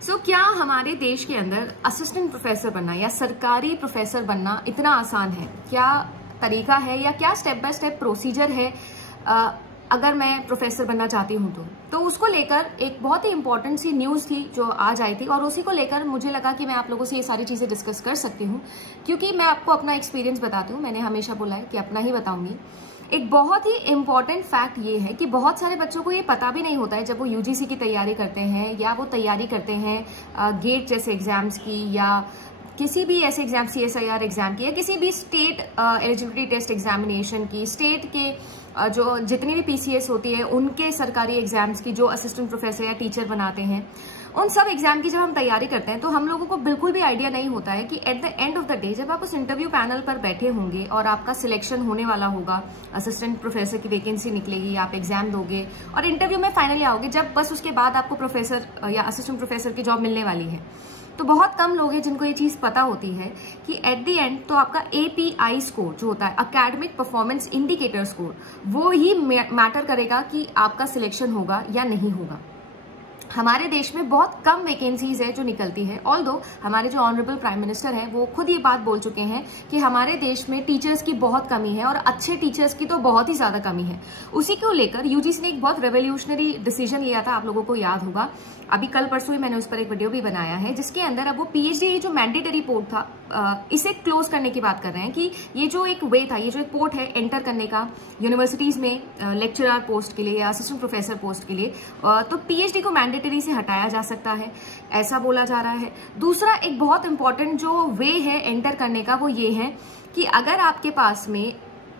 क्या हमारे देश के अंदर असिस्टेंट प्रोफेसर बनना या सरकारी प्रोफेसर बनना इतना आसान है? क्या तरीका है या क्या स्टेप बाय स्टेप प्रोसीजर है अगर मैं प्रोफेसर बनना चाहती हूँ तो उसको लेकर एक बहुत ही इंपॉर्टेंट सी न्यूज़ थी जो आज आई थी और उसी को लेकर मुझे लगा कि मैं आप लोगों से ये सारी चीज़ें डिस्कस कर सकती हूँ, क्योंकि मैं आपको अपना एक्सपीरियंस बताती हूँ। मैंने हमेशा बोला है कि अपना ही बताऊंगी। एक बहुत ही इम्पॉर्टेंट फैक्ट ये है कि बहुत सारे बच्चों को ये पता भी नहीं होता है जब वो यूजीसी की तैयारी करते हैं या वो तैयारी करते हैं गेट जैसे एग्जाम्स की या किसी भी ऐसे एग्जाम CSIR एग्जाम की या किसी भी स्टेट एलिजिबिलिटी टेस्ट एग्जामिनेशन की, स्टेट के जो जितनी भी PCS होती है उनके सरकारी एग्जाम्स की जो असिस्टेंट प्रोफेसर या टीचर बनाते हैं, उन सब एग्जाम की जब हम तैयारी करते हैं तो हम लोगों को बिल्कुल भी आइडिया नहीं होता है कि at the end of the day जब आप उस इंटरव्यू पैनल पर बैठे होंगे और आपका सिलेक्शन होने वाला होगा, असिस्टेंट प्रोफेसर की वैकेंसी निकलेगी, आप एग्जाम दोगे और इंटरव्यू में फाइनली आओगे, जब बस उसके बाद आपको प्रोफेसर या असिस्टेंट प्रोफेसर की जॉब मिलने वाली है, तो बहुत कम लोग हैं जिनको ये चीज पता होती है कि एट द एंड तो आपका API स्कोर जो होता है, अकेडमिक परफॉर्मेंस इंडिकेटर स्कोर, वो ही मैटर करेगा कि आपका सिलेक्शन होगा या नहीं होगा। हमारे देश में बहुत कम वैकेंसीज है जो निकलती है। ऑल्दो हमारे जो ऑनरेबल प्राइम मिनिस्टर हैं वो खुद ये बात बोल चुके हैं कि हमारे देश में टीचर्स की बहुत कमी है और अच्छे टीचर्स की तो बहुत ही ज्यादा कमी है। उसी को लेकर यूजीसी ने एक बहुत रेवोल्यूशनरी डिसीजन लिया था, आप लोगों को याद होगा। अभी कल परसों ही मैंने उस पर एक वीडियो भी बनाया है जिसके अंदर अब वो PhD जो मैंडेटरी पोर्ट था इसे क्लोज करने की बात कर रहे हैं कि ये जो एक वे था, ये जो एक पोर्ट है एंटर करने का यूनिवर्सिटीज में लेक्चरर पोस्ट के लिए या असिस्टेंट प्रोफेसर पोस्ट के लिए, तो PhD को मैंडेटरी से हटाया जा सकता है, ऐसा बोला जा रहा है। दूसरा एक बहुत इंपॉर्टेंट जो वे है एंटर करने का वो ये है कि अगर आपके पास में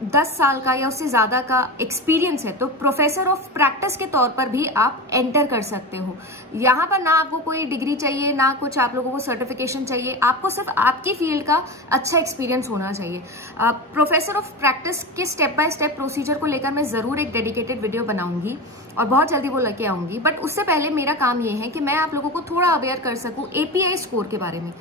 10 साल का या उससे ज्यादा का एक्सपीरियंस है तो प्रोफेसर ऑफ प्रैक्टिस के तौर पर भी आप एंटर कर सकते हो। यहाँ पर ना आपको कोई डिग्री चाहिए, ना कुछ आप लोगों को सर्टिफिकेशन चाहिए, आपको सिर्फ आपकी फील्ड का अच्छा एक्सपीरियंस होना चाहिए। प्रोफेसर ऑफ प्रैक्टिस के स्टेप बाय स्टेप प्रोसीजर को लेकर मैं जरूर एक डेडिकेटेड वीडियो बनाऊंगी और बहुत जल्दी वो लेके आऊंगी। बट उससे पहले मेरा काम ये है कि मैं आप लोगों को थोड़ा अवेयर कर सकूं API स्कोर के बारे में।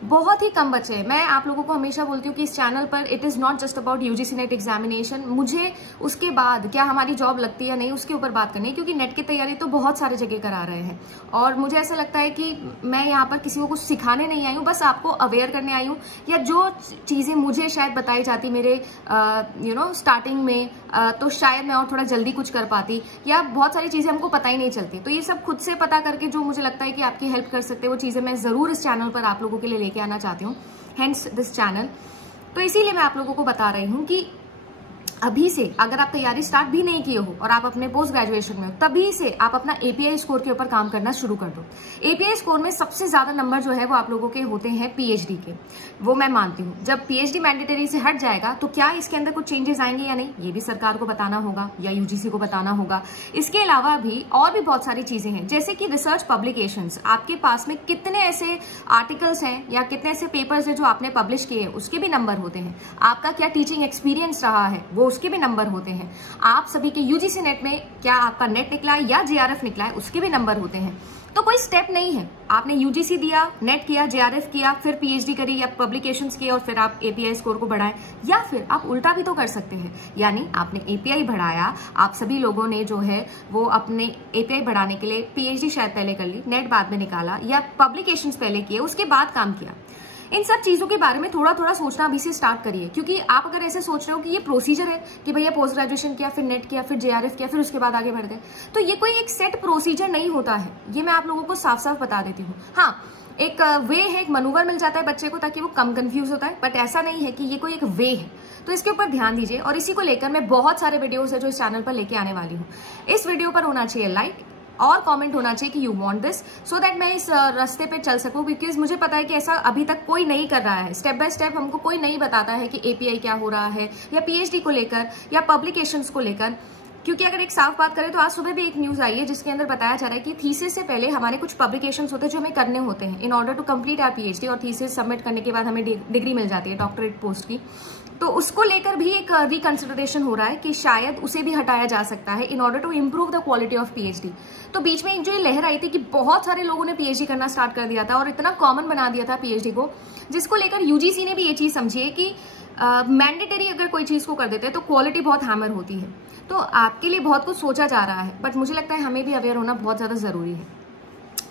बहुत ही कम बच्चे हैं। मैं आप लोगों को हमेशा बोलती हूँ कि इस चैनल पर it is not just about UGC net examination. मुझे उसके बाद क्या हमारी जॉब लगती है या नहीं उसके ऊपर बात करनी है, क्योंकि नेट की तैयारी तो बहुत सारे जगह करा रहे हैं और मुझे ऐसा लगता है कि मैं यहाँ पर किसी को कुछ सिखाने नहीं आई हूँ, बस आपको अवेयर करने आई हूँ। या जो चीजें मुझे शायद बताई जाती मेरे स्टार्टिंग में तो शायद मैं और थोड़ा जल्दी कुछ कर पाती, या बहुत सारी चीजें हमको पता ही नहीं चलती। तो ये सब खुद से पता करके जो मुझे लगता है कि आपकी हेल्प कर सकते हैं वो चीजें मैं जरूर इस चैनल पर आप लोगों के लिए लेके आना चाहती हूँ, हेंस दिस चैनल। तो इसीलिए मैं आप लोगों को बता रही हूँ कि अभी से अगर आप तैयारी स्टार्ट भी नहीं किए हो और आप अपने पोस्ट ग्रेजुएशन में हो, तभी से आप अपना API स्कोर के ऊपर काम करना शुरू कर दो। API स्कोर में सबसे ज्यादा नंबर जो है वो आप लोगों के होते हैं PhD के, वो मैं मानती हूँ। जब PhD मैंडेटरी से हट जाएगा तो क्या इसके अंदर कुछ चेंजेस आएंगे या नहीं, ये भी सरकार को बताना होगा या UGC को बताना होगा। इसके अलावा भी और भी बहुत सारी चीजें हैं, जैसे कि रिसर्च पब्लिकेशंस, आपके पास में कितने ऐसे आर्टिकल्स हैं या कितने ऐसे पेपर्स हैं जो आपने पब्लिश किए हैं, उसके भी नंबर होते हैं। आपका क्या टीचिंग एक्सपीरियंस रहा है वो उसके भी नंबर होते हैं। आप सभी के UGC नेट में क्या आपका नेट निकला है या JRF निकला है उसके भी नंबर होते हैं। तो कोई स्टेप नहीं है, आपने UGC दिया, नेट किया, JRF किया, फिर PhD करी या पब्लिकेशंस किए और फिर आप API स्कोर को बढ़ाएं, या फिर आप उल्टा भी तो कर सकते हैं। यानी आपने API बढ़ाया, आप सभी लोगों ने जो है वो अपने API बढ़ाने के लिए PhD शायद पहले कर ली, नेट बाद में निकाला, या पब्लिकेशंस पहले किए उसके बाद काम किया। इन सब चीजों के बारे में थोड़ा थोड़ा सोचना अभी से स्टार्ट करिए, क्योंकि आप अगर ऐसे सोच रहे हो कि ये प्रोसीजर है कि भैया पोस्ट ग्रेजुएशन किया, फिर नेट किया, फिर JRF किया, फिर उसके बाद आगे बढ़ गए, तो ये कोई एक सेट प्रोसीजर नहीं होता है। ये मैं आप लोगों को साफ साफ बता देती हूँ। हाँ, एक वे है, एक मनूवर मिल जाता है बच्चे को ताकि वो कम कंफ्यूज होता है, बट ऐसा नहीं है कि ये कोई एक वे है। तो इसके ऊपर ध्यान दीजिए और इसी को लेकर मैं बहुत सारे वीडियोस है जो इस चैनल पर लेके आने वाली हूँ। इस वीडियो पर होना चाहिए लाइक और कमेंट होना चाहिए कि you want this, so that मैं इस रास्ते पे चल सकूं, बिकॉज मुझे पता है कि ऐसा अभी तक कोई नहीं कर रहा है। स्टेप बाय स्टेप हमको कोई नहीं बताता है कि API क्या हो रहा है या PhD को लेकर या पब्लिकेशंस को लेकर। क्योंकि अगर एक साफ बात करें तो आज सुबह भी एक न्यूज आई है जिसके अंदर बताया जा रहा है कि थीसिस से पहले हमारे कुछ पब्लिकेशंस होते हैं जो हमें करने होते हैं in order to complete our PhD, और थीसिस सबमिट करने के बाद हमें डिग्री मिल जाती है डॉक्टरेट पोस्ट की। तो उसको लेकर भी एक रिकंसिडरेशन हो रहा है कि शायद उसे भी हटाया जा सकता है in order to improve the quality of PhD। तो बीच में जो ये लहर आई थी कि बहुत सारे लोगों ने PhD करना स्टार्ट कर दिया था और इतना कॉमन बना दिया था PhD को, जिसको लेकर UGC ने भी ये चीज समझी है कि मैंडेटरी अगर कोई चीज को कर देते हैं तो क्वालिटी बहुत हैमर होती है। तो आपके लिए बहुत कुछ सोचा जा रहा है, बट मुझे लगता है हमें भी अवेयर होना बहुत ज्यादा जरूरी है।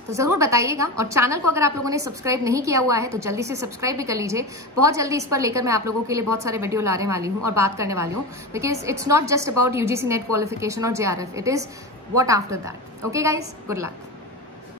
तो ज़रूर बताइएगा। और चैनल को अगर आप लोगों ने सब्सक्राइब नहीं किया हुआ है तो जल्दी से सब्सक्राइब भी कर लीजिए। बहुत जल्दी इस पर लेकर मैं आप लोगों के लिए बहुत सारे वीडियो लाने वाली हूँ और बात करने वाली हूँ, because it's not just about UGC net qualification और JRF, it is what after that. Okay guys, good luck.